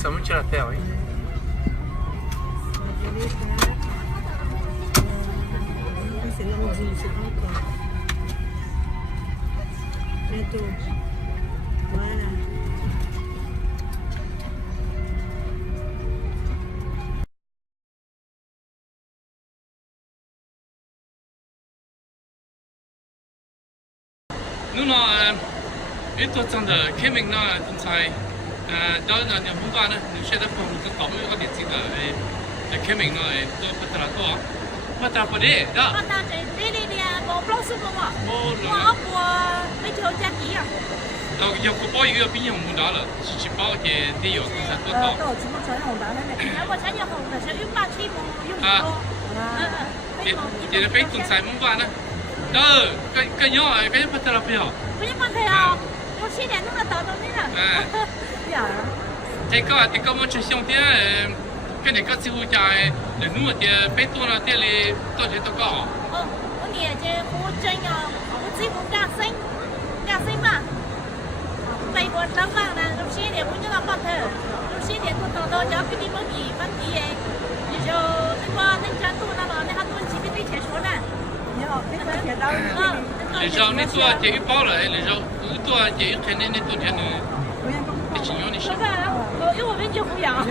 什么叫带位？c'est l'enduit, c'est pas encore. Bientôt. Voilà. Nous, ít tôi trong đời khi mình nó trong sai đó là những hôm qua nous sẽ được phòng cái tổng có điện thoại để khi mình nó tôi bắt đầu tôi bắt đầu đi đó bắt đầu đi bộ blog xuống không ạ? Bộ mấy chỗ giá trị à? đâu giờ có bao nhiêu bên dùng đó là chỉ bao cái đi ở cái sản phẩm都有全部全红的那个。如果想要红的，是用到去用多。thì nó phải tuần sai hôm qua đó đó cái nhỏ cái bắt đầu bây giờ不用放开啊，我7点钟的到那了。这个我去兄弟跟你个师傅讲，你弄的被多了这里多少多高？哦，我年纪我真呀，我只有加薪嘛。美国老板呢，六7点我就要放开，6、7点多到家给你们比分地诶，你就那个那家多那了，那还多几笔对钱说呢。你好，那个铁刀。你知道你做这一包了，你知道你做这一天你多天你请用你是？因为我们就不养。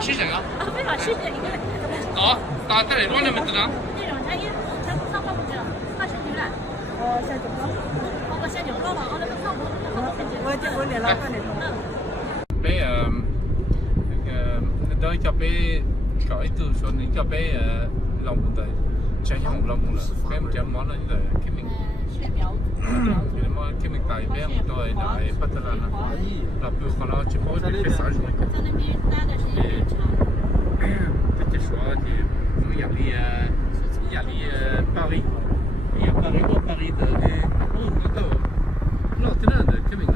谢谢啊。非常谢谢你。好，打这里乱了没得呢？那种他上班不知道，上小牛了。下酒了。我下酒了嘛，我那个上班我连老板那种。bé đôi cho bé gọi từ số này cho bé lòng bùn tới chơi hồng lòng bùn là bé một trăm món là như vậy cái mình cái món cái mình tại bé một đôi đại bắt đầu là bữa còn nó chỉ có để cái sản xuất cái số thì nó giả lý Paris Paris de nó thế nào cái mình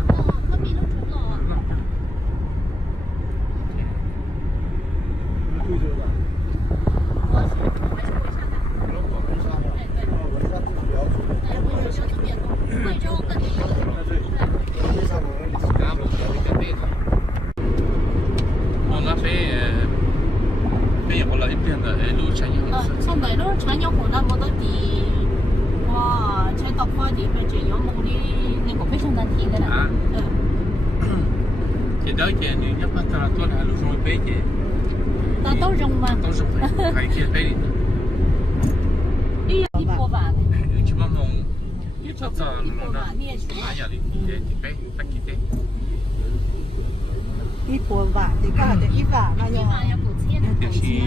xong rồi nó trái nhau của nó một đôi thì wow trái đọc qua thì phải chỉ có một đi nên cũng biết không cần gì cái này thì đó thì nếu nhắc bắt đầu tôi là lúc rồi bé thì ta tốt rong mà tốt rong phải kia bé đi qua bạn chỉ mong mong đi cho nó ai nhà đi thì bé bắt kia đấy ít buồn vả thì có là ít vả mà nhiều. thì khi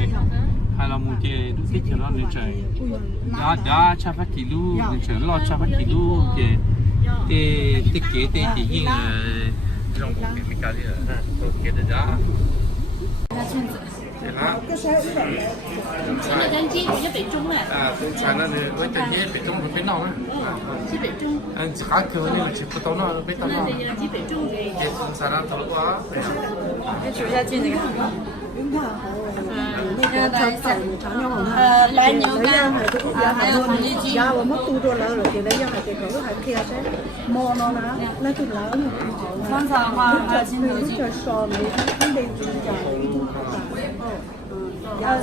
hay là một cái thích cho nó lên trời đã cho phát kỳ lu lên trời lo cho phát kỳ lu cái kế thì yên trong một cái mình cái gì là tôi kế được giá thế là现在咱鸡比较北中嘞tôi xài nó thì với cái nhé bị trong phía nào á鸡北中anh khá cơ nên là chỉ có tao nó biết tao nó鸡北中给cái không xài nó tốt quá cái chủ gia chi này cái来牛肝还有红鸡呀，我们多着了，给它养还给狗还给它噻，毛了呢，那就老了。香肠花还有青头鸡。这烧没，你得自己家一定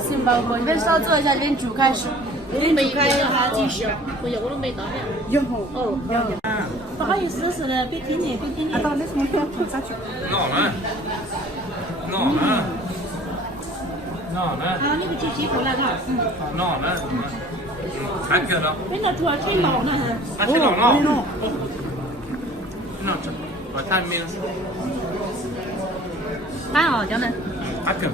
行吧，我这边稍做一下，连煮开始。没开的话继续，不行，我都没到呢。有哦，有。不好意思，是的，别听你，别听你。啊，到那什么不要碰下去。ngon á ngon á ngon á 啊，那个鸡皮回来的，ngon á khá cơ đó 没那主要吹毛呢。nó sẽ ngon ngon ngon và thay miên 蛮好讲的。khá cơ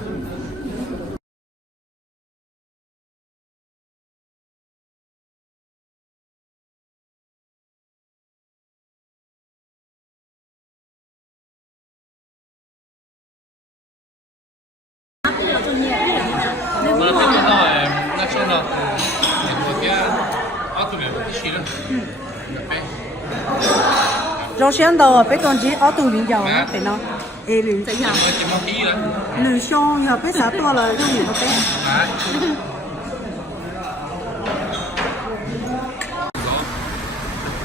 rau xén đầu bé con chỉ ở tù viện giàu nó phải nó lười chỉ mong tí nữa lười xong giờ bé xả to là cái gì nó bé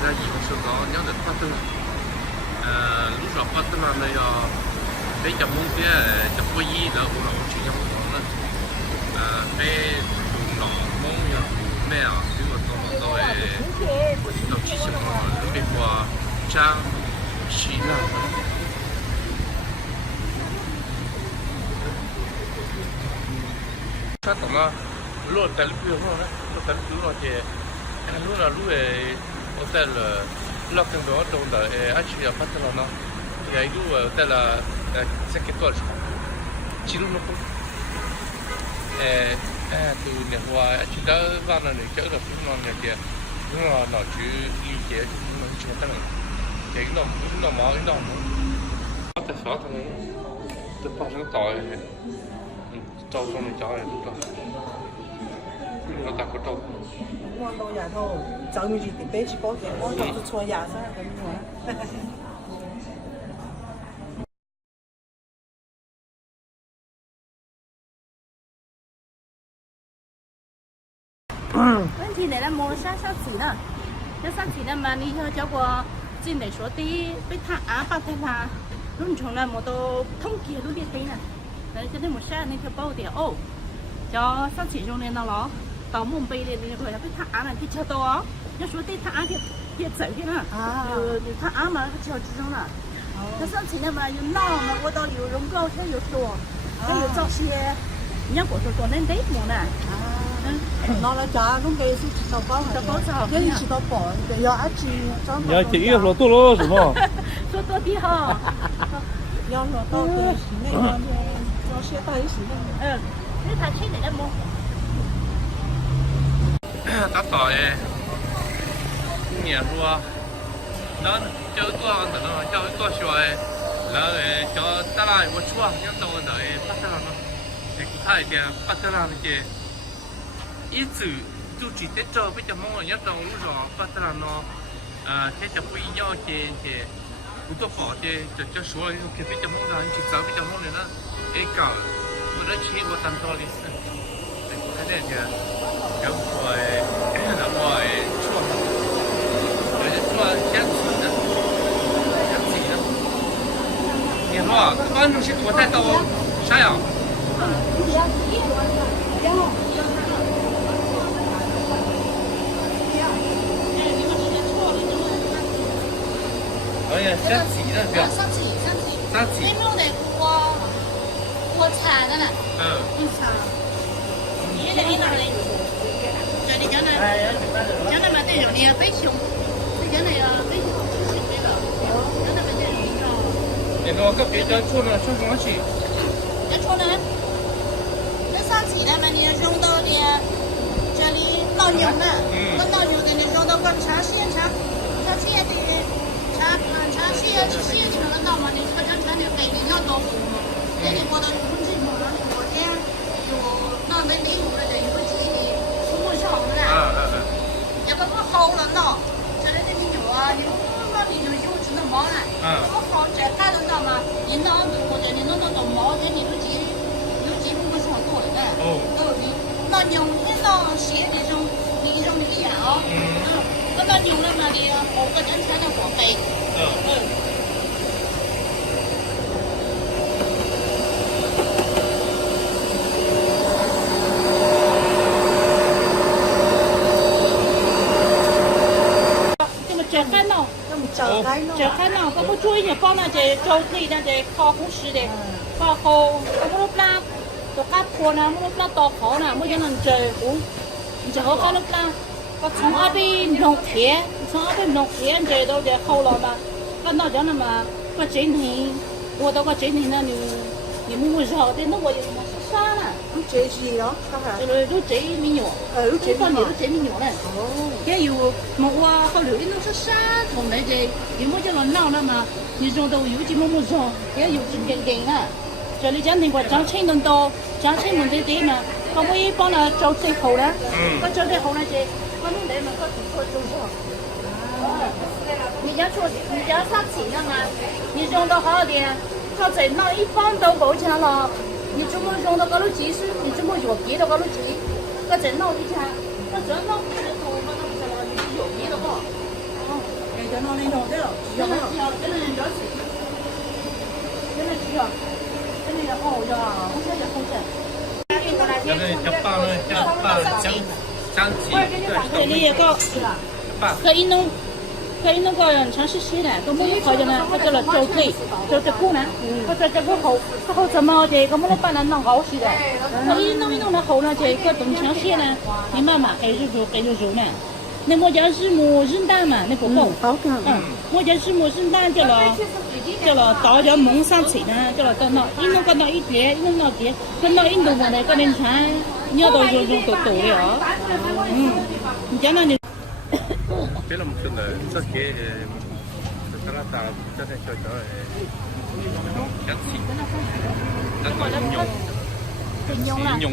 ra gì một số có nhớ được phát tư lúc nào phát tư là bây giờ muốn cái chấp quay là cũng là chuyện trong đó nữa bây nó muốn là mẹ à nhưng mà tôi tôi chỉ xem mà lúc đi qua trang chỉ là chắc là lúc tại lúc đó đó lúc tại lúc đó thì lúc là lúc hotel lúc cái đó trong đó anh chỉ là phát là nó thì ai lúc hotel là 5 étoiles chỉ lúc nó cũng từ nhà hoa chỉ đã vào là để chở được chúng nó nhà kia chúng nó chỉ lưu chế chúng nó chỉ tăng thì nó máu nó có thể xóa thằng tôi phát sáng tỏi trâu trong này cho này đúng không nó đặt cái trâu Quan到nhà thôi,走住啲俾住嗰隻，我就坐廿三咁樣。问题你那摸山上起呢，这上起呢嘛，你要叫我进来说的，被他把他啦，弄成了么都通气都裂开呢，那这里摸山那个包的哦，叫上起中间那咯。到梦背的那个，被他了，去敲到哦。要说对他也走的了，有他嘛，他敲之中了。他上次那嘛有闹嘛，我到有荣高，他有说，他有照些，人家我说做那得么呢？nó là cha lúc kia sẽ chỉ tao bao hả? Cái chỉ tao bỏ, để do ăn chi, nhà chị yêu lo tôi lo rồi mà. Số tôi đi ha. Do lo tao thì chỉ nên do xe tay chỉ nên. Cái thằng chị này đã mua. Tao tỏi nhà rùa nó cho tôi nó cho tôi xoay là cho ta lại một chút nhưng tôi đợi bắt ra nó thì cũng thay thì bắt ra nó chứ ít sự tôi chỉ tết cho bây giờ mong là nhất trong lúc rồi bắt ra nó thế cho quý nhau thì cũng tôi bỏ thì cho số là cái bây giờ mong là chỉ sợ bây giờ mong này nó cả mà nó chỉ một tầm to đi cái này thì然后相似的，你好，观众是我带到啥呀？哎呀，相似的，不要。上次。你弄的我查的呢。你查。你在哪里？这里讲呢，讲那么对着你背胸。cái này là cái gì đó, cái này bây giờ mình cho. Để nó cấp cái cho chua là chua ngon gì? Cái chua này, cái sao chỉ là mà你用到的，这里老牛呢，我老牛的你用到个茶现茶现的茶现成了到嘛，你茶的给你要多，给你我的工资嘛，我这有那没礼物的有几的，服务上的，要不我好了喏。你那里有油脂的毛呢？我好这干得到吗？你那或者你弄到毛的，你都有几分钟多的。那牛天到鞋那种那个眼啊，那牛了嘛的，我个人穿的火背。这看到我不注意放那这周内那这烤红食的，烤好我们那做咖坡呢，我们那刀烤呢，我就能做红，做好烤了那，我从那边弄甜，从那边弄甜这都这好了嘛，那那叫那么我今天我到我今天那你们烧的那我有么是啥呢？都这些咯，都这米牛，都这放的都这米牛呢。也有么我后头的那是啥从那这，因为这个闹了嘛，你种都有几么么种，也有几点点啊。这里讲那个张青能到张青能的对嘛，我也帮他找最后了，我找最后了这，我弄来嘛，我做做做。你家说你家啥钱了嘛？你种的好点，他在那一方都够钱了。你怎么用到高头技术？你怎么药别的高头技？我真闹一下，我真闹不是多，我那不是了，你药别的哈。给他弄那种的了，真的需要，真的需要，真的需要。那叫爸呢，叫爸张吉，这里有个可以弄个人尝试些的，个么子好的呢？它叫了周腿，周腿骨呢，或者这个后怎么的，个么子把它弄好些的，可以弄一弄了后呢，这个东墙些呢，你妈妈还是肉呢。那我家是磨人蛋嘛，那个包，我家是磨人蛋叫了到叫蒙上去呢，叫了到那一弄个那一碟，一弄那碟，跟那印度嘛的个人穿，你要到肉都多了，你讲那你。别那么说的，这给这拉达这些小小的，养起，这个用的种。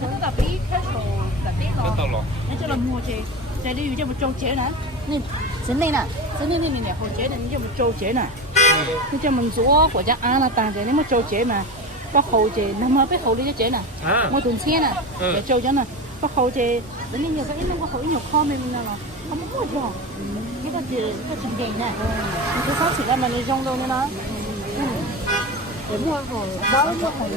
知道了。那叫了磨子，这里有这么周节呢，你真的呢，好节的，你这么周节呢，你这么做或者按了单的，你么周节嘛，把后节，那么把后的就节呢，我赚钱呢，就周节呢，把后节，那你有个一弄个后一有烤没没了，他们不用，这个是真便宜呢，你就上去了嘛，你用到的呢，也不好，包不好的。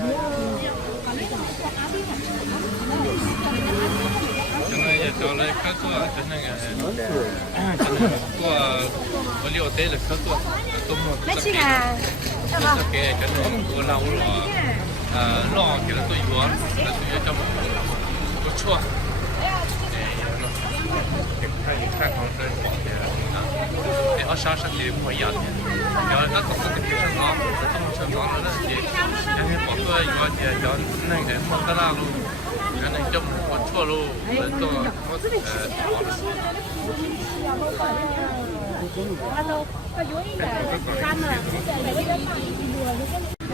现在也叫来合作，就那个，我了解了合作，都么这个，这个真的我老老给了都有，那都要叫不错，看康生广的，二十的不一样的，要那都是挺成长，这么成长的那些，人家包括要那个蒙德拉路。那叫我错路，做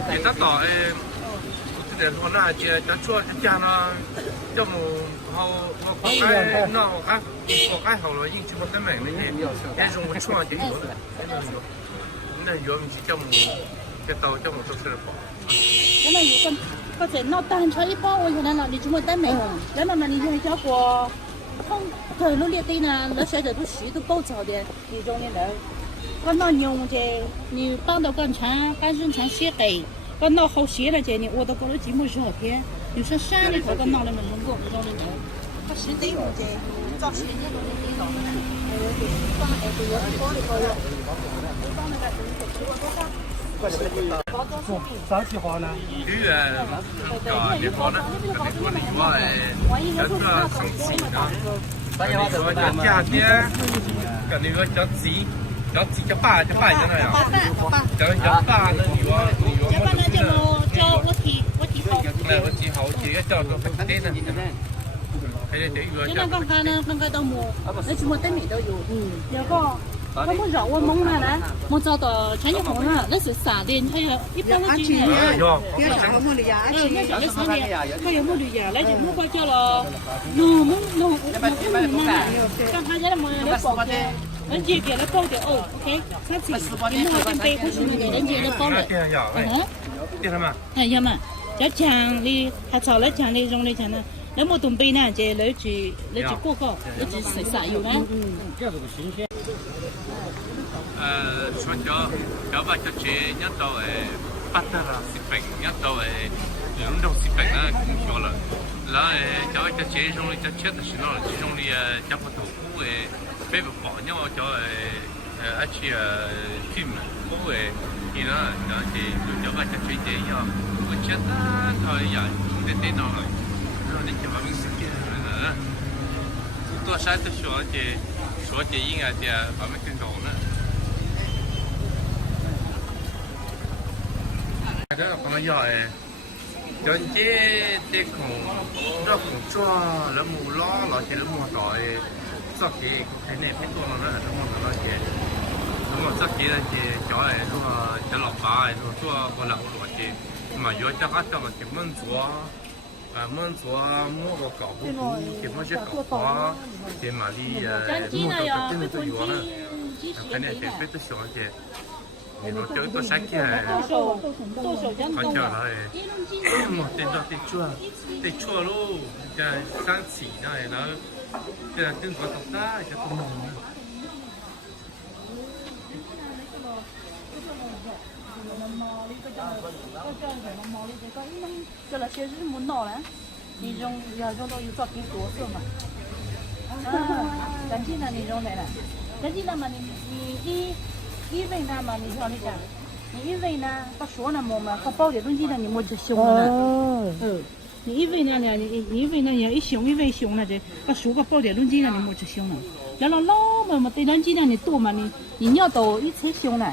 你这岛这点说那些咱说家呢，要么好我爱那我爱好了，应去我的买那些，但是我创就有了，那有你叫么这岛叫么都是宝。原来有个。或者那单车一包我原来那你怎么单没？原来嘛你现在叫过，对，那列队呢，那现在都水都爆炸的，那种的人，我那用的，你绑到干长，干身长些黑，我那好些了的，你我都搞了几么热天，有时山里头个闹那么弄过那种的人，他是得用的，早些年都是得到的，还有的绑那个有的包的包有，你绑那个多少？啥计划呢？旅游啊，你好呢？你说你说这个生气啊，你说叫家爹，跟那个叫鸡，叫爸叫那样，叫爸那你说叫我提好，那我提好，这个叫做不对的，还得这个叫。刚刚到么，那什么对面都有，有个。我们绕我蒙了呢，我找到全家红了，那是啥的？它要一般的金额。那小么的牙齿，那小的3年，它有么的牙，那就么个叫了，弄，刚才在那么的包的，人家给了包的哦 ，OK， 上次你们跟背过去那个人家的包的，对了嘛？要嘛，要讲的还炒了讲的用的讲的。那么东北呢，这那句过告，那句是啥有呢？这个新鲜。说叫把这些人到巴达拉食品，人到两种食品啦，咁少了。然叫这些种的这吃的是喏，这种的叫不豆腐别不饱，你我叫而且甜嘛，不你呢，然后就把这些这样，我觉得他呀，在电脑了，然后你就把名字给了，多少都说这应该的，把名更高呢。这个朋友叫这孔抓了木拉，老些了木刀这些肯定不多了，这么多些，那么这些叫叫老爸做过来我些，嘛要叫他叫了去焖做。焖做摸个搞不糊，给么些搞花，给嘛里摸到真的都有了，肯定这都小些。你说这个啥个？好叫了么得做喽，这生气呢，然后这真做大，这不能。这了些日木闹了，你用要用到有照片多色嘛？赶紧的你用来了，赶紧的嘛你一位呢嘛你像你讲，你一位呢他说了么嘛，他包的东西呢你摸就凶了。你一位呢你一位呢也一凶一位凶了这，他说个包的东西呢你摸就凶了。然后老嘛对东西呢你多嘛你要到一才凶了。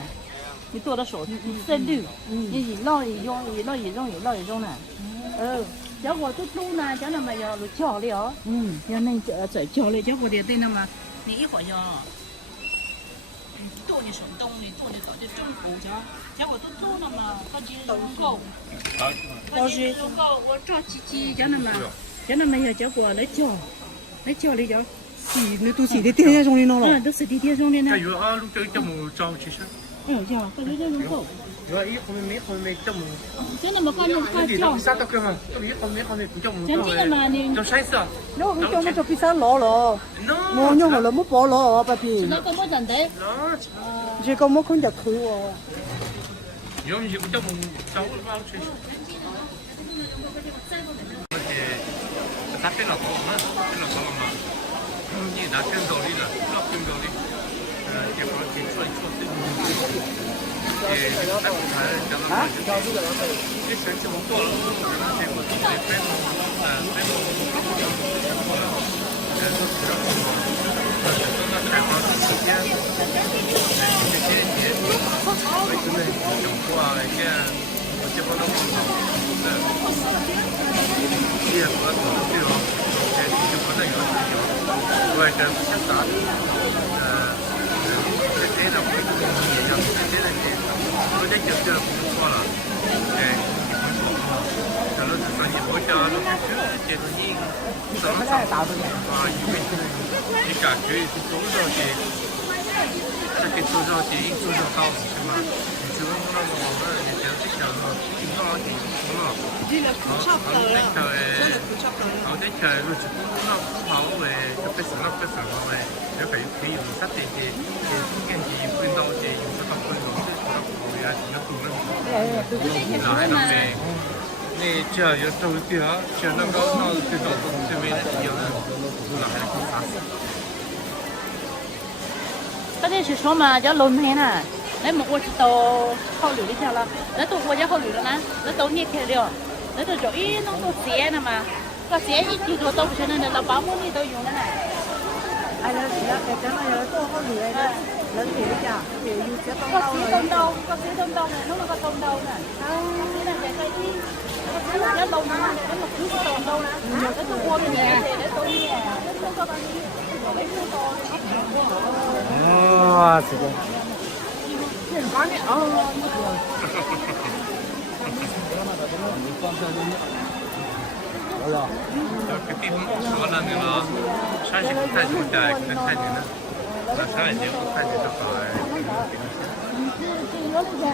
你多的手，你深度，你老一用呢，结果都多呢，叫那么要教了，要那在教了，结果的对那么，你一会儿要，多的手动的，多的搞的中国家，结果都多了嘛，高级中够，高级中够，我找几叫那么要结果来教了叫，你都是的天天中的了，都是的天中的呢。有啊，路就么招其实。叫，高级中够。有一后面这么。真的么高就快叫。啥都干嘛？都一后面不叫么。真的嘛你。叫啥事啊？那我叫那就比啥老了，我用好了没包了，爸比。那个没真的。这个没空就扣哦。有你不叫么招嘛其实。他变了高嘛，你拿更高的了，那更高的，也不能做那不才讲到嘛，这选这么多了，结果这个飞龙，那开发时间，这些年，为什么讲话也这么多不好，也不好对吧？就不能有，我这不想打，这个不是你要这个的，我这就是不错了，不错啊，这都是说你不想都是这个你怎么打的啊？因为你感觉是多少钱？这个多少钱？多少高是吗？你这个那么我们你这样子想了，多少钱？这个不差不多了，真的不差不多了。好的，如果那不好诶，就不是那不是好诶，就可以用啥的些，经济分到些，用啥分到些，啥好呀，那不能。那那没，你这要做对啊，这那个那最早这边的有人，那还是啥事？他这是说嘛叫轮胎呢，那么我知道考虑一下了，那都我家考虑了呢，那都你开了。那都叫弄到钱了嘛，个钱一丢到都不晓得的，老保姆你都用了呢。哎呀，是啊，真的要多好厉害的，能别家，别有些东个水东东，个水东东呢，弄到个东东呢。现在在这里，那东东呢，那么不是东东呢，那是我的呢，那东西，那东到哪里？我没看到。哇，这个。反正这地方说了那个山西不太怎么在，跟太平的，那山西不太怎么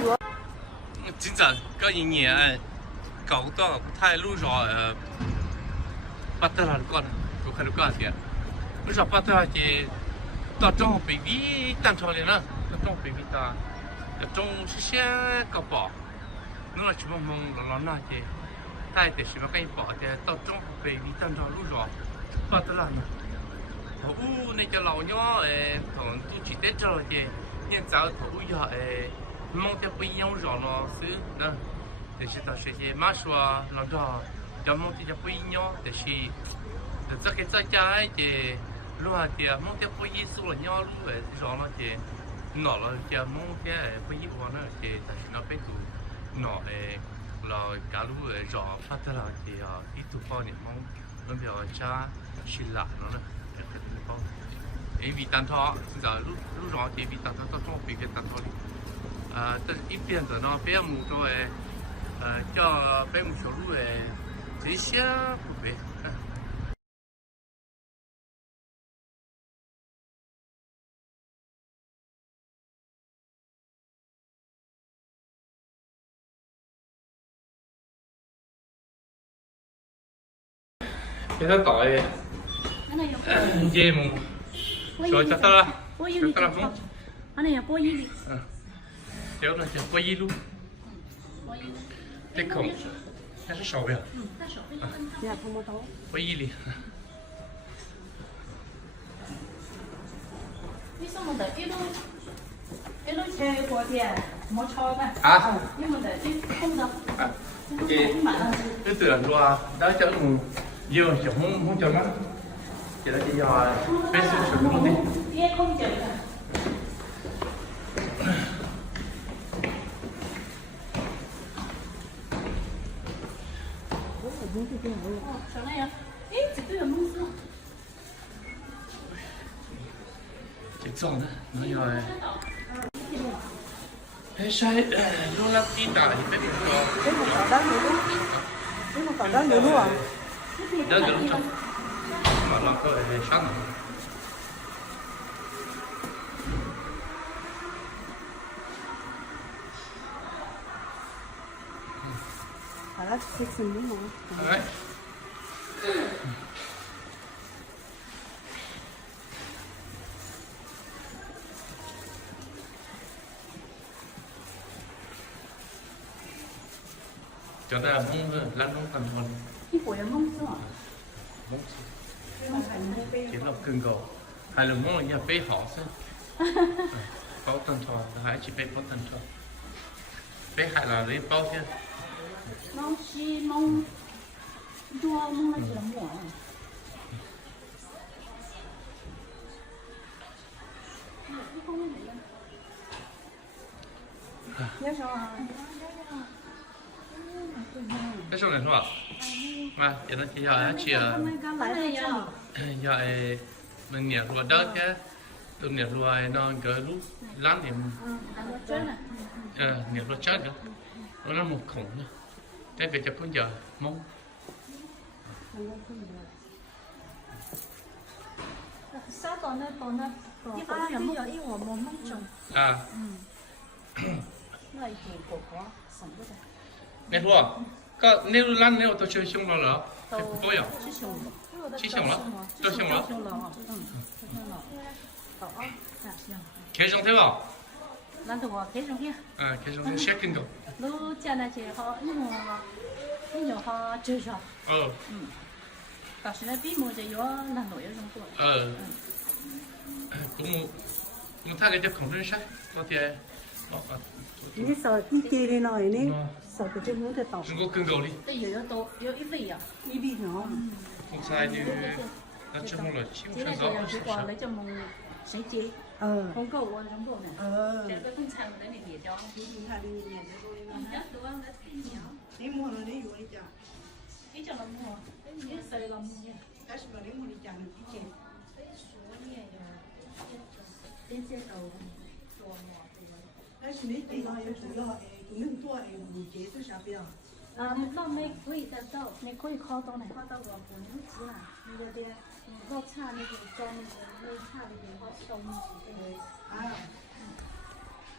搞。今早搞一年，搞到太路上巴德拉搞的，我看到搞些，路上巴德拉些到中北边单场里呢，到中北边到，中是先搞包。那什么梦老那些，带的什么给包的，到中北边当着路上，包得了呢。那个老娘从都记得着的，现在头要梦的不一样上了是那，但是到这些马说那个，要梦的不一样，但是这个在家的路上的梦的不一样了，娘路上了的，那了的梦的不一样了的，但是那边都。nó là cá lú rõ phát ra là thì ít tu phong này mong nó biểu cha xin lạ nó này cái tu phong ấy vì tan thọ giờ lúc rõ thì vì tan thọ tao không bị cái tan thọ này tất ít tiền rồi nó bé mù cho cho bé mù số lú chỉ xe của bé cái đó tội dê mù rồi cho tao ra cho tao làm không anh này là bố gì 屌呢就过一路，这孔还是少不了，你还碰不到。过一里。你什么的，一路切过的，没炒的。啊？你们的这碰到。啊，这对了，说大家有小红叫啥？叫那个叫白水水弄的。也空叫的。哦，上来呀！哎，这个要弄死。这装的，那要哎，晒弄了地大，你别说。这么搞单牛肉，这么搞单牛肉啊？那个弄上，马上过来上了。好了，吃什么嘛？哎。cho ta muốn lăn nóng thành phần Cái của em mông sao? món chỉ là cưng cầu hay là món là nhà bê họ sao bao tân thọ hay chỉ bê bao tân thọ bê hay là lấy bao chứ Mông xí mông đua mông là chỉ là mua nhớ sao à? cái số này thôi à mà giờ nó chỉ là chỉ là giờ mình nhặt vào đất cái tôi nhặt vào nó cỡ lúc lắm thì nhặt vào chết nữa nó là một khủng nữa cái việc cho con giờ mong sao còn nó nhưng mà nó có yêu một mong chồng à Này thì của có sống cái này nghe thua có nếu lăn nếu tôi chơi xong rồiเหรอ tôi à chỉ xong rồi tôi xong rồi kế xong thế vào lần đầu họ kế xong kia à kế xong sẽ kinh cầu lúc cha này chị họ nhưng mà họ chơi sao പക്ഷേ ബി മോജ യോ നന്നോ യോ 좀 cũng thay cái chất khổng rất sai có thể你手一接的那呢，手的就没得倒， Trung Quốc cưng cầu đi 对有多有一位啊一粒呢。 không sai như nó chưa mong là chim thế sơn này gió rồi nó chỉ sẽ qua sao lấy cho mong sấy chế không cầu qua trong cầu này để cái không sang để này để cho你摸了你有的讲， cái cho nó mua cái sợi nó mua 但是你摸的讲的一件， đến xe tàu 但是你对那有主要就能多五节是啥标？ một lần này quỳ tại đâu này quỳ kho tao này kho tao còn bốn nước chứ à bây giờ đây kho cha này thì cho này này cha thì kho sông啊，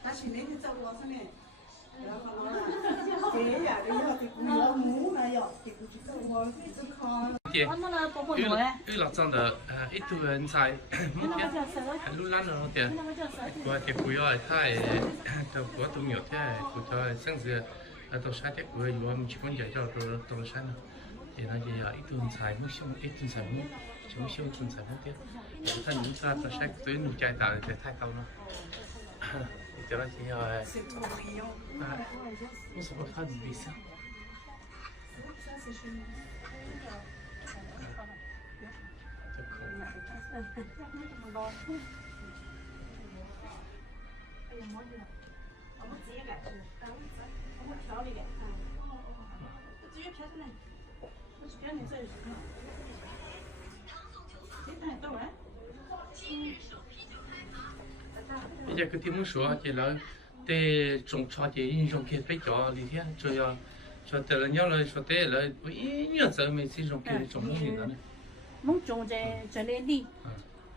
但是你去找我上面，然后呢，这呀，你要的不要母没有，这个去找我，你这看。 tiền nó là bộ bộ ư rồi là trong đó ít tu hơn sai nó bây giờ sợ hay lúc lăn nó tiền nó bây giờ sợ qua thì cuối rồi thay tao của tôi nhiều thế của cho sáng giờ tao sai thế của dù mình chỉ muốn dạy cho tôi sai nữa thì nó chỉ là ít tu sai muốn xong ít tu sai muốn chỉ muốn xong tu sai muốn tiếp thay những sai tao sai tới nụ chạy tạo để thay tao nó thì cho nó chỉ là nó sẽ có phát gì sao bây giờ cái tiếng muốn sửa chỉ là để trồng cho chỉ in trong kia phải cho lý thiên cho từ là nhau là cho thế là ý nhớ giờ mình xin trong kia trồng như thế này mong trồng cho nên đi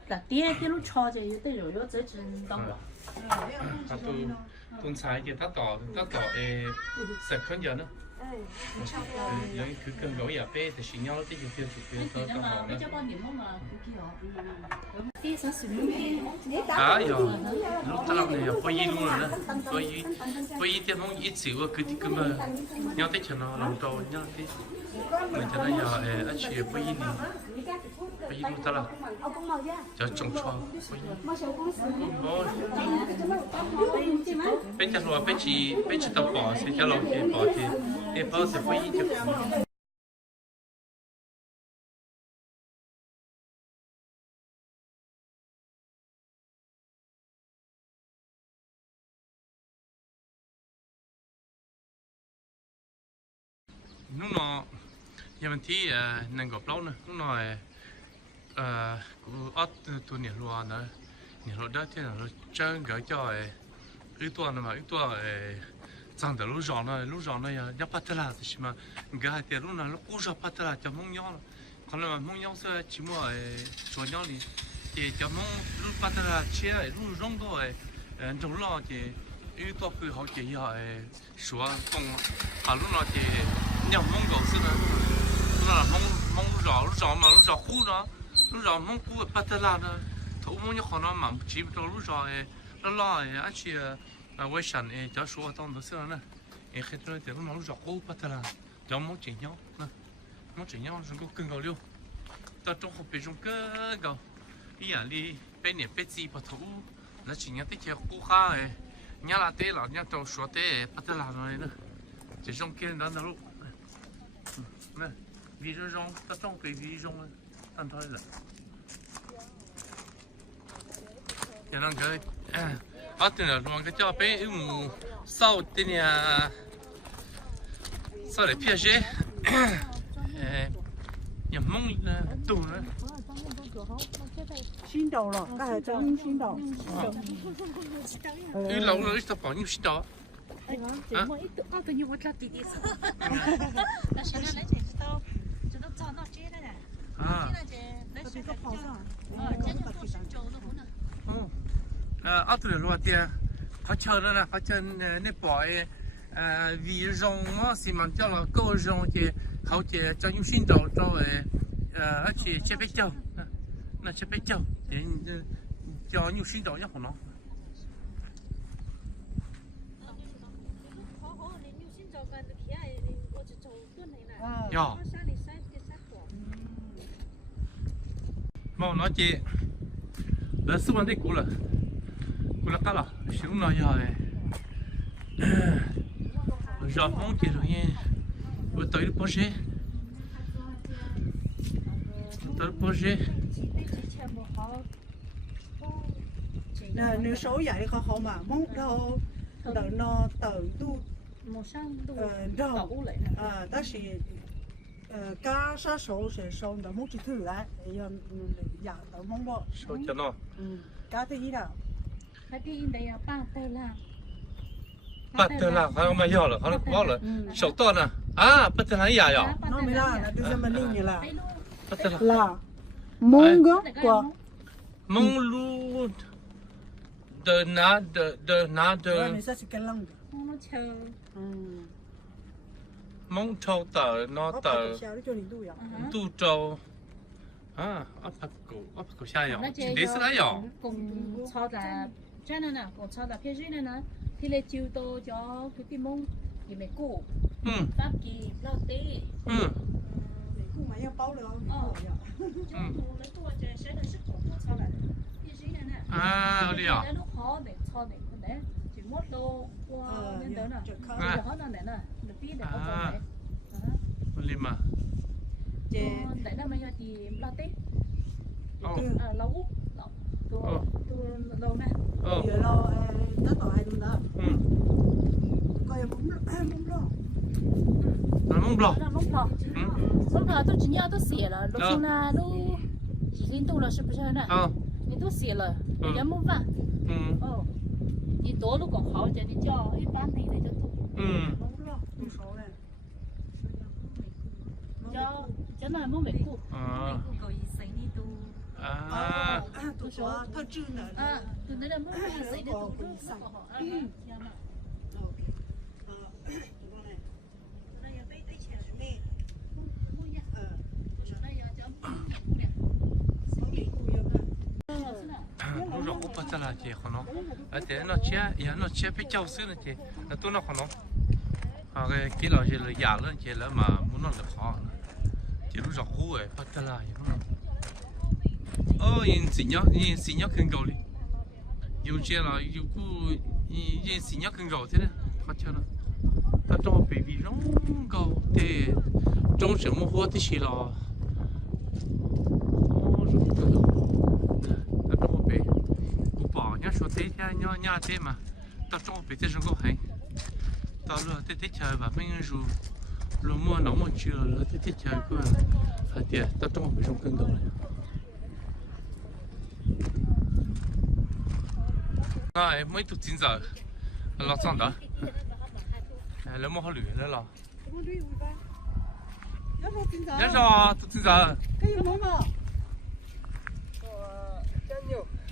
là tía cái lúc cho thì tới rồi nó sẽ chừng đông rồi tôi sai thì ta tỏ sẽ không giờ nữa Những cứ cần gọi à bé thì xin nhau tí chụp tôi có họ nữa. À giờ lúc ta làm này phải gì luôn rồi nè, phải gì tiền không ít xíu cứ thì cứ mà nhau tí cho nó làm trâu nhau tí mình cho nó giờ anh chị phải gì này phải gì luôn ta làm cho trồng cho bây giờ rồi bây chỉ tao bỏ sẽ cho lòng thì bỏ thì bao giờ phải gì cho lúc nào giờ mình thấy nàng gặp lâu nè lúc nào của ớt tôi nhảy luôn nữa nhảy luôn đó thì là chân gửi cho ít tuổi mà ít tuổi chẳng được lúc giòn này nhấp bắt là thì mà gái thì lúc nào lúc cũ rồi bắt là cho mông nhau còn là mông nhau sẽ chỉ mua cho nhau thì cho mông lúc bắt là chia lúc rong thôi trong lo thì ít tuổi cứ họ chỉ số không lúc nào thì nhau mông cầu xưa nó là mông lúc giòn mà lúc giòn cũ đó lúc giòn mông cũ bắt là nó thủ mông nhau họ nó mà chỉ lúc giòn nó lo anh chị quay sản cho số tao đó xưa nè khi tôi thì nó giọt cũ bắt là cho món chỉ nhau nè món chỉ nhau chúng tôi cưng gạo liu tao trong hộp bị chúng cơ gạo bây giờ đi bên này bên gì bắt thủ là chỉ nhau tích chèo cũ khá ấy nhà là té là nhà trong số té bắt là rồi nè chỉ trong kia đó là lúc nè vì trong tao trong cái vì trong ăn thôi là cho nên cái thì là cái cho bé sau tên nhà sau để phía dưới nhà mông tù nữa xin đầu rồi cái là chân xin đầu lâu rồi ít tập bao nhiêu xin đầu thì là tiền họ chờ đó là họ chờ nếp bỏ vì rong mà xí mà cho là câu rong thì họ chỉ cho những sinh đầu cho ở chỉ chế bé châu là chế bé châu để cho những sinh đầu nhá của nó mà nó chỉ là số vấn đề cũ là cá là xíu nó giờ mong chỉ rồi bữa tới projet nè nếu số vậy họ mà mong đâu đợi nó tự tu rồi ta sẽ cá sát số sẽ số đợi mong chỉ thử lại giờ đợi mong bộ số cho nó cá thứ gì nào cái in đây là ba tờ là bắt đầu làเขาไม่ย่อหรอเขาบอกเลยสองต้นนะbắt đầu là gì à nó mới là bây giờ mình đi như là bắt đầu là mông gốc của mông lu de na de mình sẽ cái lăng nó chờ mông trâu tờ nó tờ tu trâu ấp cổ xa rồi chỉ để xí đấy rồi cùng cho là cho nên là cùng cho là phía dưới này nè thì lấy chiều tô cho cái tim mông thì mày cũ pháp kỳ lo tê cũng mấy bao được lấy tua chơi sẽ là sức của cho là phía dưới này nè đi à nó khó để cho để đấy chỉ một đô qua nhân tới nè giờ hết là nè được tí để có cho này lên mà đấy là mấy thì lo tê lâu lâu nè giờ lo tất cả hai luôn đó coi mông lo mông lo tôi chỉ nhớ tôi xỉa là lúc sinh là lúc chỉ riêng tôi là 是不是呢？你都写了，人没办。你多了更好点，你叫一般的就多。mông lo không số này cho nó mông về cũ. tôi số thôi chứ nữa từ đấy là mông về sấy để tôi tao là chị khó nó thế nó chia biết châu xứ này chị tôi nó khó nó cái là chị là già lên chị là mà muốn nó là khó chị lúc giọt cú ấy bắt tao là vậy yên xin nhớ kinh cầu đi yêu chị là yêu cú yên xin nhớ kinh cầu thế đấy phát cho nó ta trong bị vì rong cầu thì trong sự mua hoa thì chỉ là ta trong bị cụ bỏ nhá số thế nhá thế mà ta trong bị thế trong cầu hay ta luôn thế chơi và mình rồi luôn mua nấu một chiều rồi thế chơi cơ hả thì ta trong bị trong kinh cầu này này mấy tụi chín giờ là xong đó lấy một hộp lửa đấy là nhớ cho tụi chín giờ cái gì muốn mà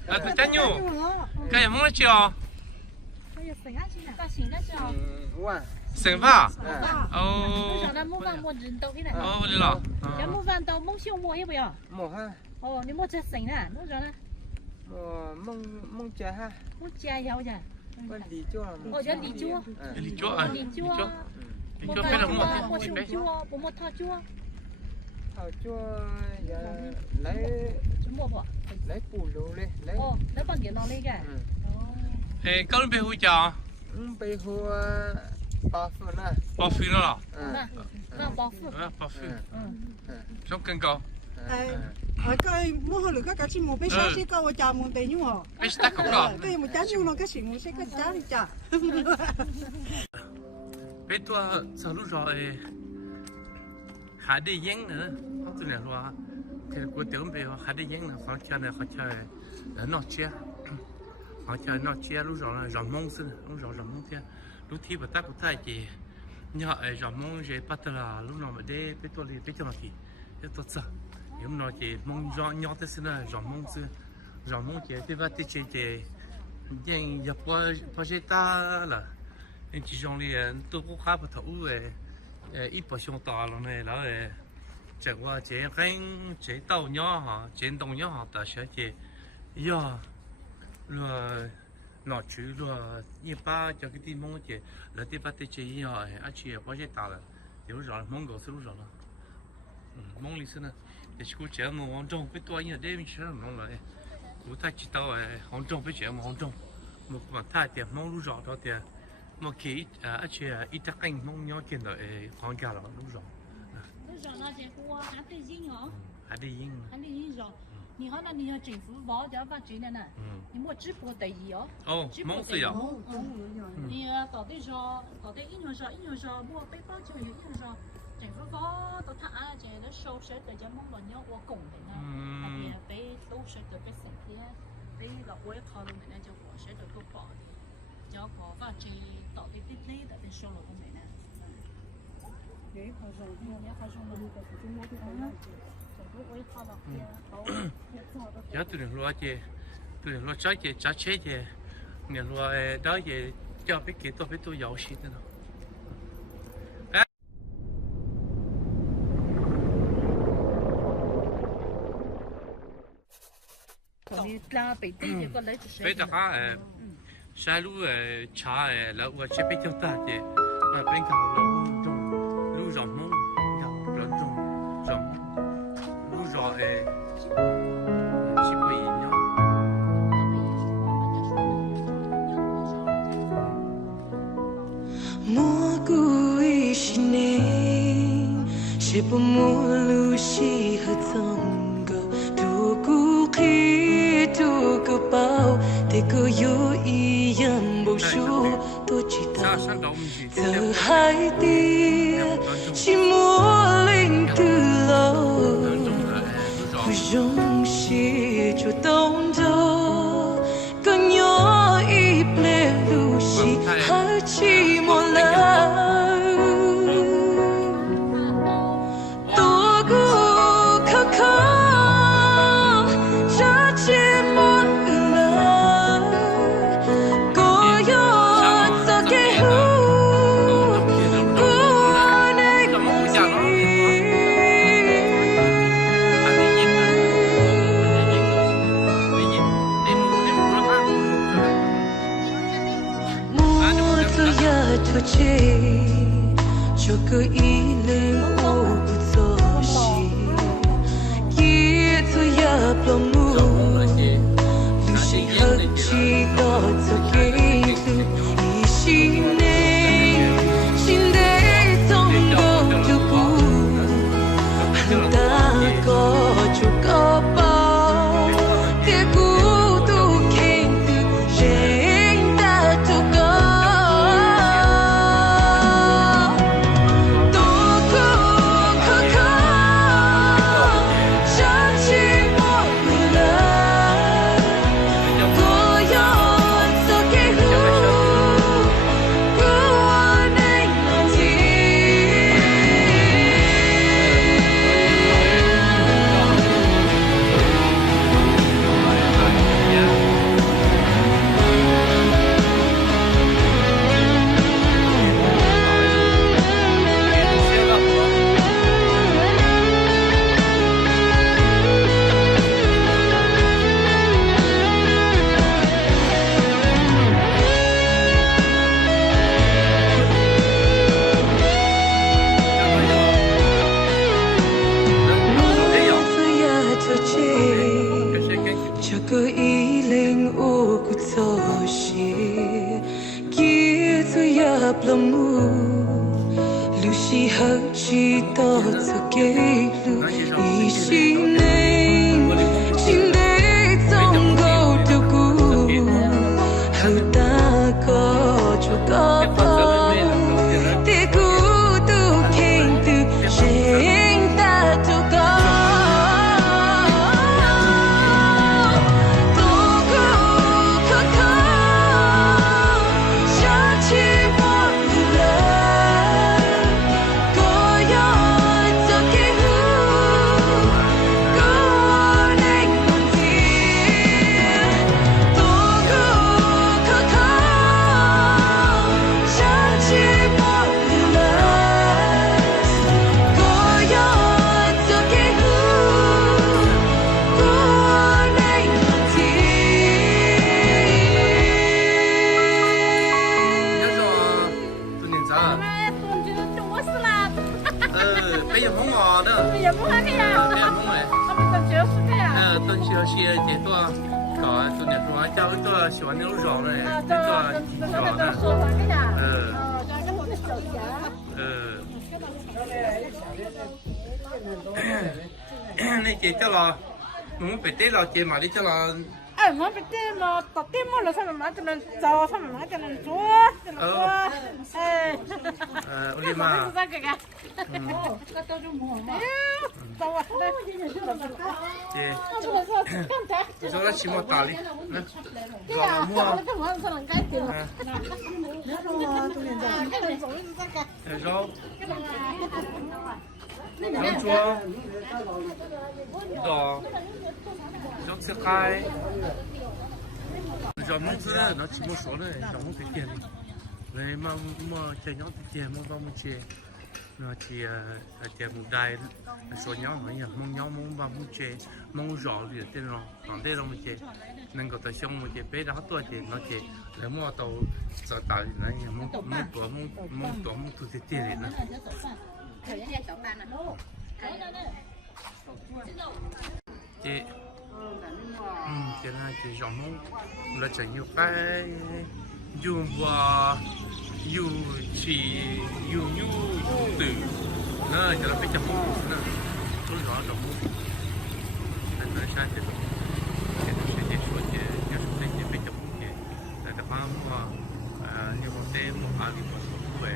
tụi chăn nhiều cái gì muốn lấy chưa sinh va bây giờ đang mua vàng mua rừng tàu thế này đi là giờ mua vàng tàu mua siêu mua hết bây giờ mua ha你mua trái sinh nè mua rồi nè mông chả ha mua trái gì vậy con đi chua giờ đi chua đi chua cái là mua siêu chua mua thau chua thảo chua giờ lấy mua bỏ lấy củ lúa lên lấy lấy bằng cái nó lên kìa có lúc bé hôi chả bây giờ bao phun à bao phun đó là bao phun trong cân cầu cái mua hồi lửa cái chim một bé sáng sẽ câu chào một bé nhung hả bé tắc cũng đó cái một trái nhung nó cái gì một sẽ cái trái đi chả bé tua sau lúc rồi hạ đi giang nữa không tôi này loa thì của tiểu bé hạ đi giang nữa họ chơi ở nọ chia họ chơi nọ chia lúc rồi là rầm mông xin lúc rồi rầm mông kia lúc thi và tác của thầy chị nhờ ở rầm mông về bắt là lúc nào mà đi bé tua đi bé cho nó thì bé tua sợ nếu nó chỉ mông do nhỏ thế là rầm mông chị thì bắt chị giang nhập qua ta là chỉ trong này tôi cũng khá là thấu về ít bảo xong tòa lần này là chạy qua chế khánh chế tàu nhỏ hả chế đồng nhỏ hả ta sẽ chế giờ rồi nó chữ rồi như ba cho cái tim mong chế là tiếp bắt chế giờ anh chị bảo chế ta là điều rồi mong cầu số rồi mong lý sinh để cô chế một hoàn trong biết tôi như thế mình sẽ làm mong lại cô ta chỉ tao hoàn trong biết chế một hoàn trong một mặt thay tiền mong lúc rõ đó tiền một khi anh chị ít các anh mong nhớ chuyện rồi hoàn cả rồi lúc rõ nó sẽ qua hạt đi dính hả hạt đi dính rồi你好，那你要政府包就要发钱的呢。你莫直播第二哦。哦，蒙是呀。你到底说，应用上，莫背包就有应用上，政府包到他啊，这那收拾的就蒙了你我公平啊，那边被都是的被省的，被老外考了没呢就我是的都包的，只要搞发钱到底被累的被收了都没呢。给好像你还说我们这是中国的。giờ tụi mình lo gì tụi mình lo trái gì trái chế gì mình lo đó gì cho biết kỹ tôi giàu xí thế nào bây giờ ha sai lú cha là uống chế biết cho ta gì mà bên cạnh lú rồng mông rồi chỉ bị nhá mua cùi xin nè chỉ bộ mua lu chỉ hết xong cơ tu cù khi tu cơ bao để cơ yêu ý yam bầu su tôi chỉ ta giờ hai tia chỉ mua linh từ lâu giống si cho tông cho cần nhớ ít lệ lu si hai chỉ một lần tôi cũng khóc khóc cho chỉ một lần có yêu cho cái hú của anh ấy 脱节，这个依恋我不做戏，也做也不木，路西和起到做给路，一心内心内总有独孤，很大个就个包。Lucy hận chỉ tao cho cái lu ý xin nên xin để trong gấu tiêu cũ hậu ta có cho có bao để cũ tu khen từ riêng ta cho có些这多搞做点说家里多喜欢那种肉嘞，这做那姐叫了，我们北对了姐嘛，你叫了。哎，我不对了，到对么了，他们拿着人找，他们拿着人做，哎，我的妈。这个，哦，这都是么？哎，走啊，对。你说那起码打理，老木啊。然后。然后说，就吃开，小农子那起码说了，小农子点的，来嘛这样子点嘛把么切，那切点木带，说鸟么样，么鸟么把么切，么绕的点了，当地了么切，能够在项目切，别的好多切那切，来么到这大那样么多都是点的呢。chị cái này chị giống là chẳng nhiều cái dù và dù chỉ dù như từ nó cho nó phải chậm một nữa tôi nói là một nên nó sai thì cái nó sẽ để số cái số này phải chậm một cái là các bạn mà như một tên một ai đi một số về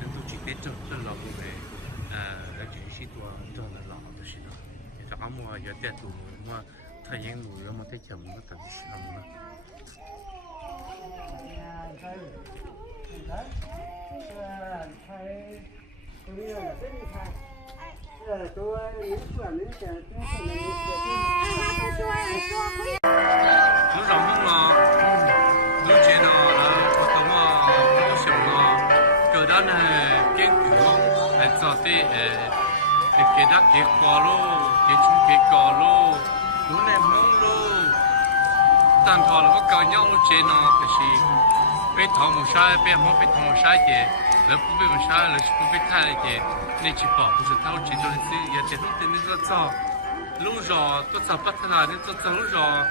nên tôi chỉ biết cho là về là chỉ sĩ tua cho là làm được gì đó các bạn mà giờ tết tụ mà thời gian ngủ mà thấy chậm nó tự nhiên làm nữa nó rộng hơn là nó chuyện là có tao mà nó sống là cơ đó là cái kiểu là cho cái đất cái cỏ lô cái chung cái cỏ lô nó này mông lô tàn thọ là có cả nhau nó chuyện nó cái gì 被淘木沙被毛被淘木沙嘅，了不被木沙了是不被他嘅，你去保不是他这种是也这种的那个早，路上都早不他那的都早路上，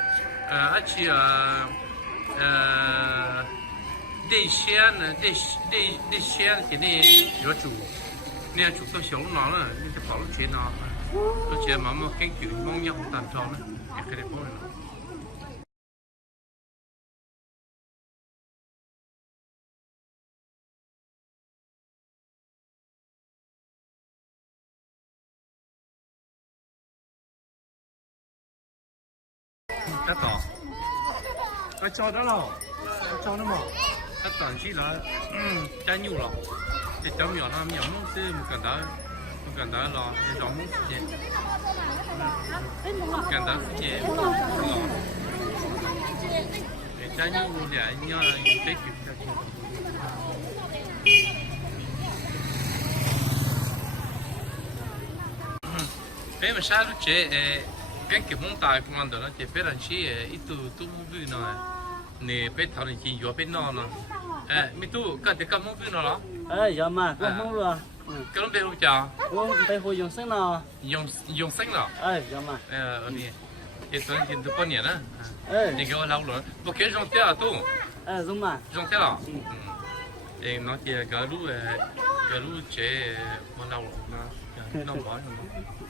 而且得先呢，得先给你要煮，你要煮到小路上了，你得跑路去拿，而且慢慢根据方向单招呢，也可以跑了。这倒，我找到了，找到嘛，他短期了，真牛了，这小苗他苗木是不简单了，这小木时间，简单时间，这真牛的，你要有这个下去。别么啥都这边给蒙大公安的了，这别人些一都蒙不呢，你别讨论起要别闹了，没都干这干蒙不了了，giờ mà có mong rồi. 个人别胡讲，我被会用生了，用生了，giờ mà. 你，这段已经都半年了，你给我老了，不给上掉都， đúng mà. 上掉了，那这个路这我老了，那玩什么？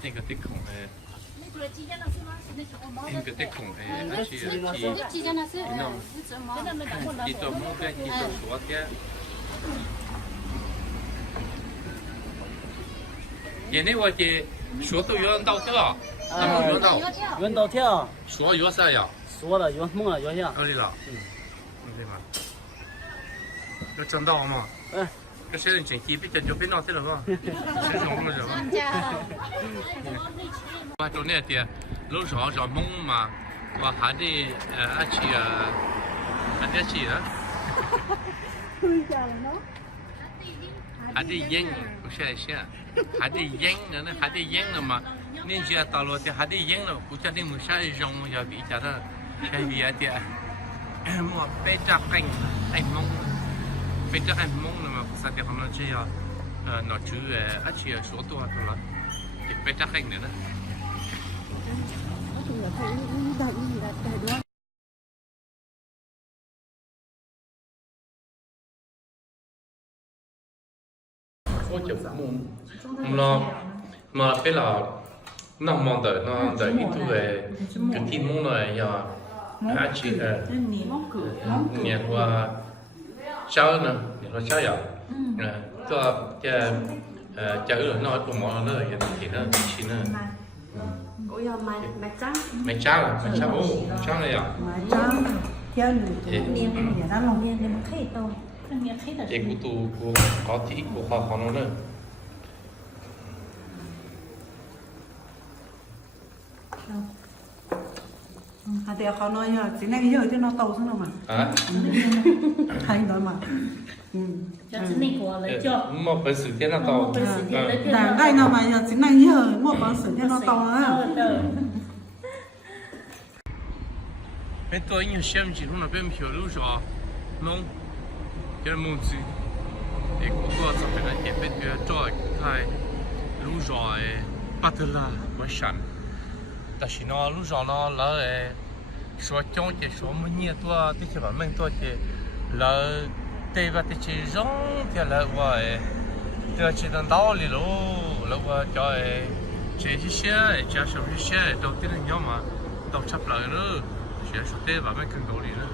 那个得空那个得空而且你做梦的，你做说的。现在我这说都要到这，原到跳，说要啥呀？说了有梦了有样。对了，对吧？要挣到嘛？这现在整体比就变闹这了吧？是什么了吧？我昨天的路上找梦嘛，我还得还得去了。还得赢，不是些，还得赢呢，还得赢了嘛。你只要到了的还得赢了，不叫你们啥人么要比较的，还比较的，我被打赢，哎懵，被打赢懵了嘛，不是的，可能只要拿出而且说多了，就被打赢了呢。我就nó mà phải là nó mong đợi ít tuổi cái tin mong này ya chỉ nhà qua cháu nữa nhà cháu ya cho cháu nó cũng mong nó hiện thì nó chỉ nó mày cháu cháu này ya cái cụ tu có tí của họ nó nữa thì họ nói là chỉ này giờ thì nó tàu xong rồi mà hay đó mà một phần sự thế nó tàu là đây nào mà giờ chỉ này giờ một phần sự thế nó tàu á bên tôi nhiều xem chỉ lúc nào bên hiểu lúc rõ nông cái môn gì để cũng có trong cái này bên kia cho thay lúc rõ bắt là mới sẵnแต่สิnó lúc rõ nó là số trong cái số mấy nhiêu tua thì chỉ bảo mình tua thì là tây và thì chỉ giống thì là vậy thì chỉ đang đau lì lô là vậy cho chỉ xe cho số xe đầu tiên là nhau mà đầu chấp lại nữa sẽ số tây và mấy cần đồ lì nữa